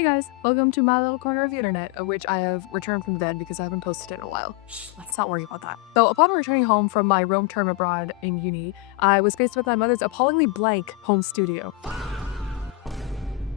Hey guys, welcome to my little corner of the internet, of which I have returned from the dead because I haven't posted in a while. Let's not worry about that. So upon returning home from my Rome term abroad in uni, I was faced with my mother's appallingly blank home studio.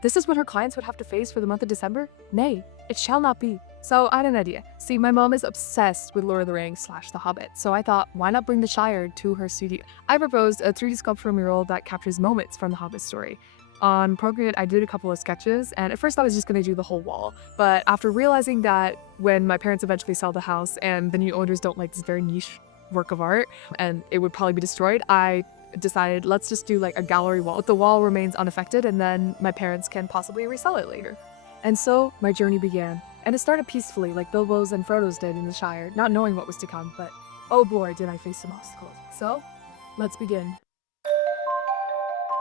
This is what her clients would have to face for the month of December? Nay, it shall not be. So I had an idea. See, my mom is obsessed with Lord of the Rings / The Hobbit, so I thought, why not bring the Shire to her studio? I proposed a 3D sculptural mural that captures moments from the Hobbit story. On Procreate, I did a couple of sketches, and at first I was just going to do the whole wall. But after realizing that when my parents eventually sell the house and the new owners don't like this very niche work of art, and it would probably be destroyed, I decided let's just do like a gallery wall. The wall remains unaffected, and then my parents can possibly resell it later. And so my journey began. And it started peacefully, like Bilbo's and Frodo's did in the Shire, not knowing what was to come, but oh boy, did I face some obstacles. So, let's begin.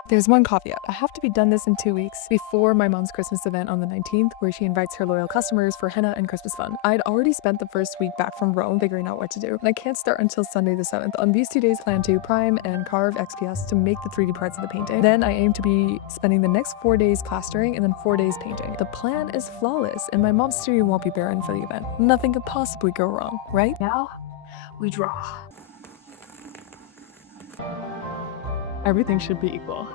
There's one caveat. I have to be done this in 2 weeks before my mom's Christmas event on the 19th, where she invites her loyal customers for henna and Christmas fun. I'd already spent the first week back from Rome figuring out what to do, and I can't start until Sunday the 7th. On these 2 days, I plan to prime and carve XPS to make the 3D parts of the painting. Then I aim to be spending the next 4 days plastering and then 4 days painting. The plan is flawless, and my mom's studio won't be barren for the event. Nothing could possibly go wrong, right? Now, we draw. Everything should be equal.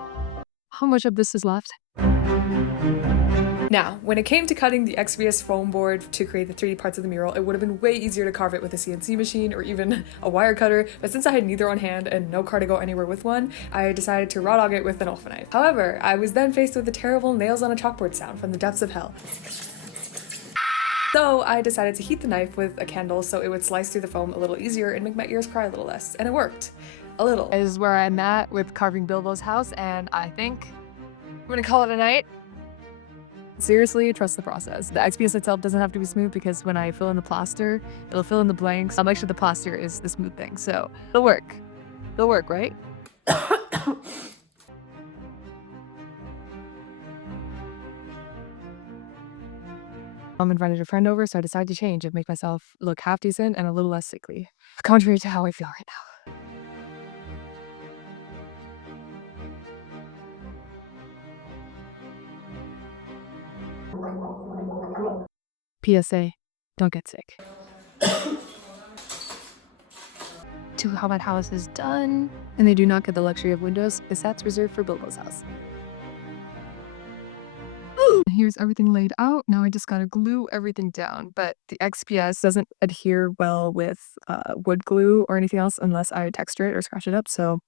How much of this is left? Now, when it came to cutting the XPS foam board to create the 3D parts of the mural, it would have been way easier to carve it with a CNC machine or even a wire cutter, but since I had neither on hand and no car to go anywhere with one, I decided to raw dog it with an Alpha knife. However, I was then faced with the terrible nails on a chalkboard sound from the depths of hell. So I decided to heat the knife with a candle so it would slice through the foam a little easier and make my ears cry a little less, and it worked. A little. This is where I'm at with carving Bilbo's house, and I think I'm gonna call it a night. Seriously, trust the process. The XPS itself doesn't have to be smooth because when I fill in the plaster, it'll fill in the blanks. I'll make sure the plaster is the smooth thing, so it'll work. It'll work, right? Mom invited a friend over, so I decided to change and make myself look half decent and a little less sickly. Contrary to how I feel right now. PSA, don't get sick. 2 Hobbit houses done, and they do not get the luxury of windows because that's reserved for Bilbo's house. Here's everything laid out. Now I just gotta glue everything down, but the XPS doesn't adhere well with wood glue or anything else unless I texture it or scratch it up, so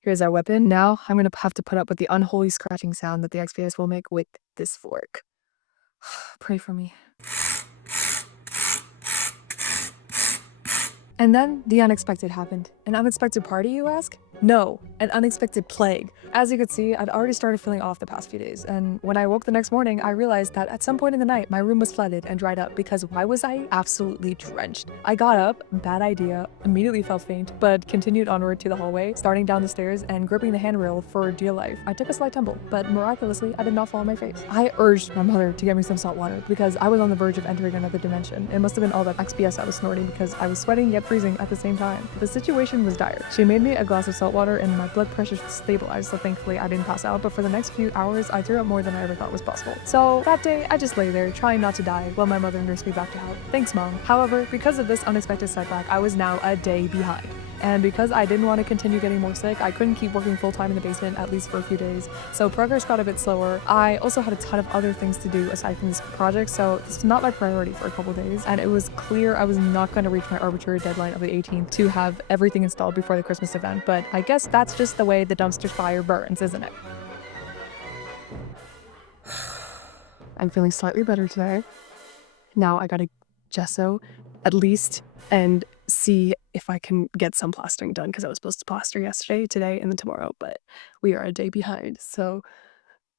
here's our weapon. Now I'm gonna have to put up with the unholy scratching sound that the XPS will make with this fork. Pray for me. And then the unexpected happened. An unexpected party, you ask? No, an unexpected plague. As you could see, I'd already started feeling off the past few days, and when I woke the next morning, I realized that at some point in the night, my room was flooded and dried up because why was I absolutely drenched? I got up, bad idea, immediately felt faint, but continued onward to the hallway, starting down the stairs and gripping the handrail for dear life. I took a slight tumble, but miraculously, I did not fall on my face. I urged my mother to get me some salt water because I was on the verge of entering another dimension. It must have been all that XPS I was snorting because I was sweating yet freezing at the same time. The situation was dire. She made me a glass of salt water and my blood pressure stabilized, so thankfully I didn't pass out, but for the next few hours I threw up more than I ever thought was possible. So that day I just lay there trying not to die while my mother nursed me back to health. Thanks, Mom. However, because of this unexpected setback, I was now a day behind. And because I didn't want to continue getting more sick, I couldn't keep working full-time in the basement, at least for a few days. So progress got a bit slower. I also had a ton of other things to do aside from this project, so this was not my priority for a couple days. And it was clear I was not going to reach my arbitrary deadline of the 18th to have everything installed before the Christmas event. But I guess that's just the way the dumpster fire burns, isn't it? I'm feeling slightly better today. Now I gotta gesso, at least, and see if I can get some plastering done because I was supposed to plaster yesterday, today, and then tomorrow, but we are a day behind, so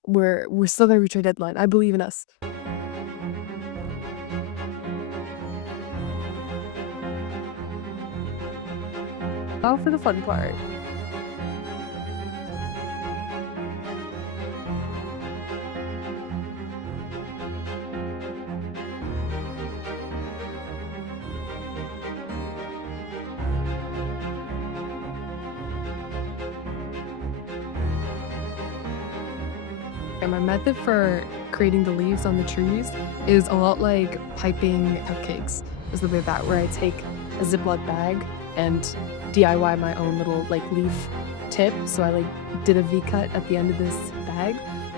we're still gonna reach our deadline. I believe in us. Now for the fun part. And my method for creating the leaves on the trees is a lot like piping cupcakes. Is the way that where I take a Ziploc bag and DIY my own little like leaf tip. So I like did a V cut at the end of this bag,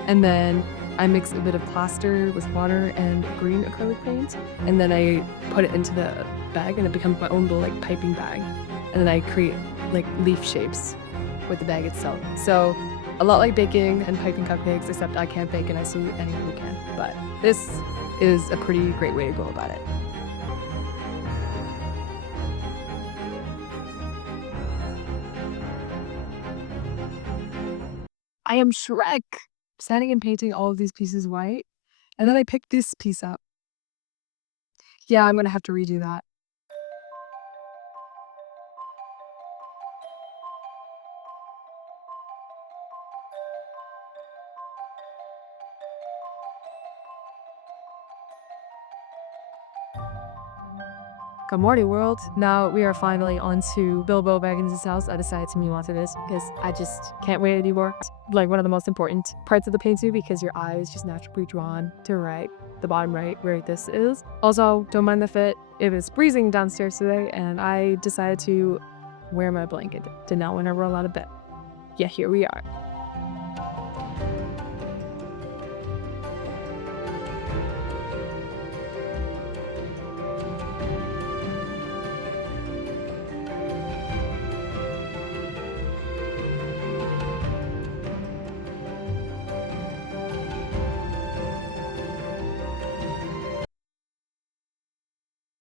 and then I mix a bit of plaster with water and green acrylic paint, and then I put it into the bag, and it becomes my own little like piping bag. And then I create like leaf shapes with the bag itself. So a lot like baking and piping cupcakes, except I can't bake and I see anyone who can. But this is a pretty great way to go about it. I am Shrek! Standing and painting all of these pieces white, and then I picked this piece up. Yeah, I'm gonna have to redo that. Good morning, world. Now we are finally on to Bilbo Baggins' house. I decided to move on to this because I just can't wait anymore. It's like one of the most important parts of the painting because your eye is just naturally drawn to the bottom right where this is. Also, don't mind the fit. It was freezing downstairs today and I decided to wear my blanket. Did not want to roll out of bed. Yeah, here we are.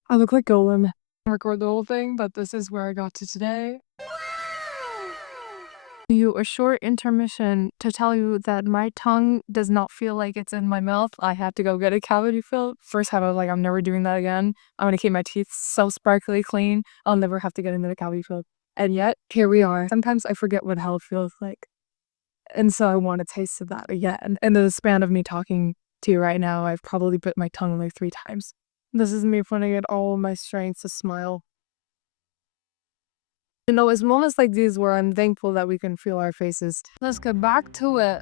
I look like Golem. I record the whole thing, but this is where I got to today. You a short intermission to tell you that my tongue does not feel like it's in my mouth. I had to go get a cavity fill. First time I was like, I'm never doing that again. I'm gonna keep my teeth so sparkly clean. I'll never have to get another cavity fill. And yet, here we are. Sometimes I forget what hell feels like. And so I want a taste of that again. In the span of me talking to you right now, I've probably bit my tongue like 3 times. This is me putting it all my strength to smile. You know, it's moments like these where I'm thankful that we can feel our faces. Let's get back to it.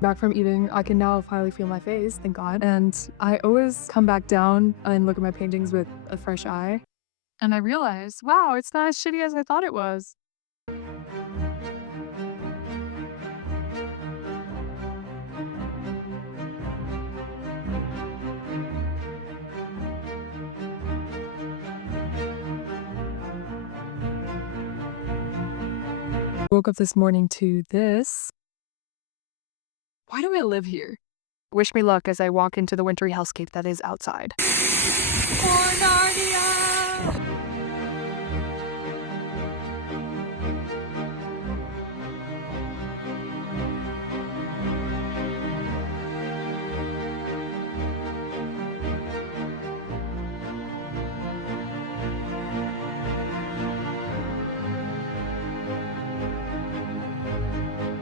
Back from eating, I can now finally feel my face, thank God. And I always come back down and look at my paintings with a fresh eye. And I realize, wow, it's not as shitty as I thought it was. Woke up this morning to this. Why do I live here? Wish me luck as I walk into the wintry hellscape that is outside.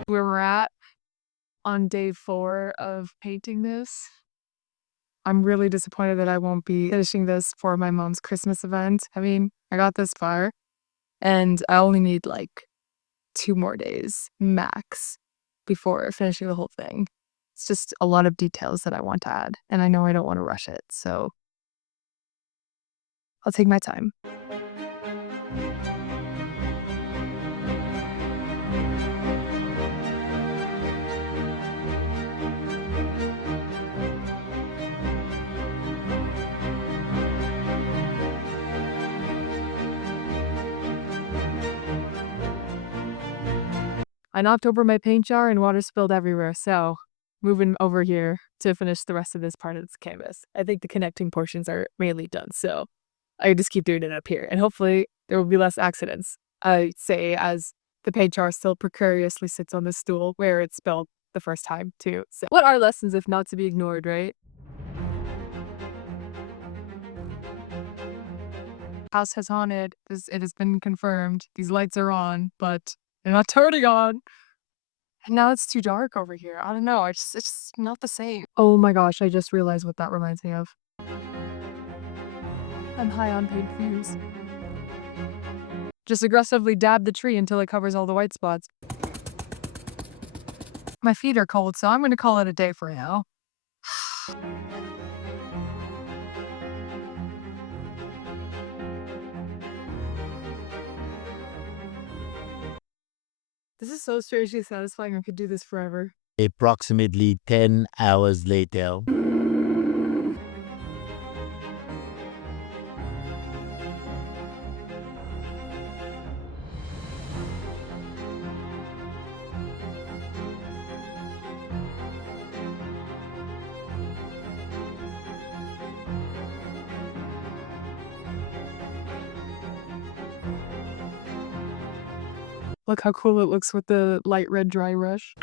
Where we're at on day 4 of painting this. I'm really disappointed that I won't be finishing this for my mom's Christmas event. I mean, I got this far and I only need like 2 more days max before finishing the whole thing. It's just a lot of details that I want to add, and I know I don't want to rush it, so I'll take my time. I knocked over my paint jar and water spilled everywhere, so moving over here to finish the rest of this part of this canvas. I think the connecting portions are mainly done, so I just keep doing it up here, and hopefully there will be less accidents. I say as the paint jar still precariously sits on the stool where it spilled the first time too. So what are lessons if not to be ignored, right? House has haunted. It has been confirmed. These lights are on, but they're not turning on. And now it's too dark over here. I don't know. It's just not the same. Oh my gosh, I just realized what that reminds me of. I'm high on paid views. Just aggressively dab the tree until it covers all the white spots. My feet are cold, so I'm going to call it a day for now. This is so strangely satisfying. I could do this forever. Approximately 10 hours later. Look how cool it looks with the light red dry brush.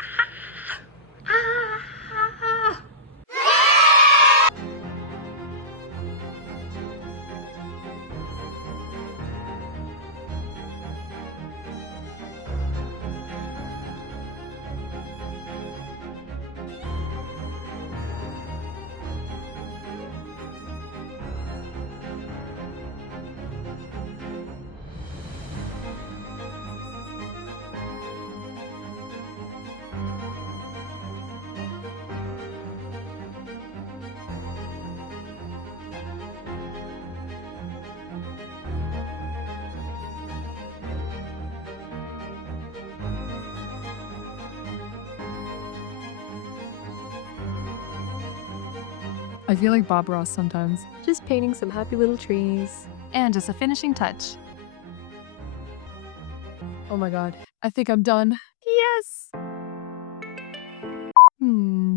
I feel like Bob Ross sometimes. Just painting some happy little trees. And just a finishing touch. Oh my god. I think I'm done. Yes!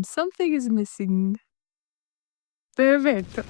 Something is missing. Perfect.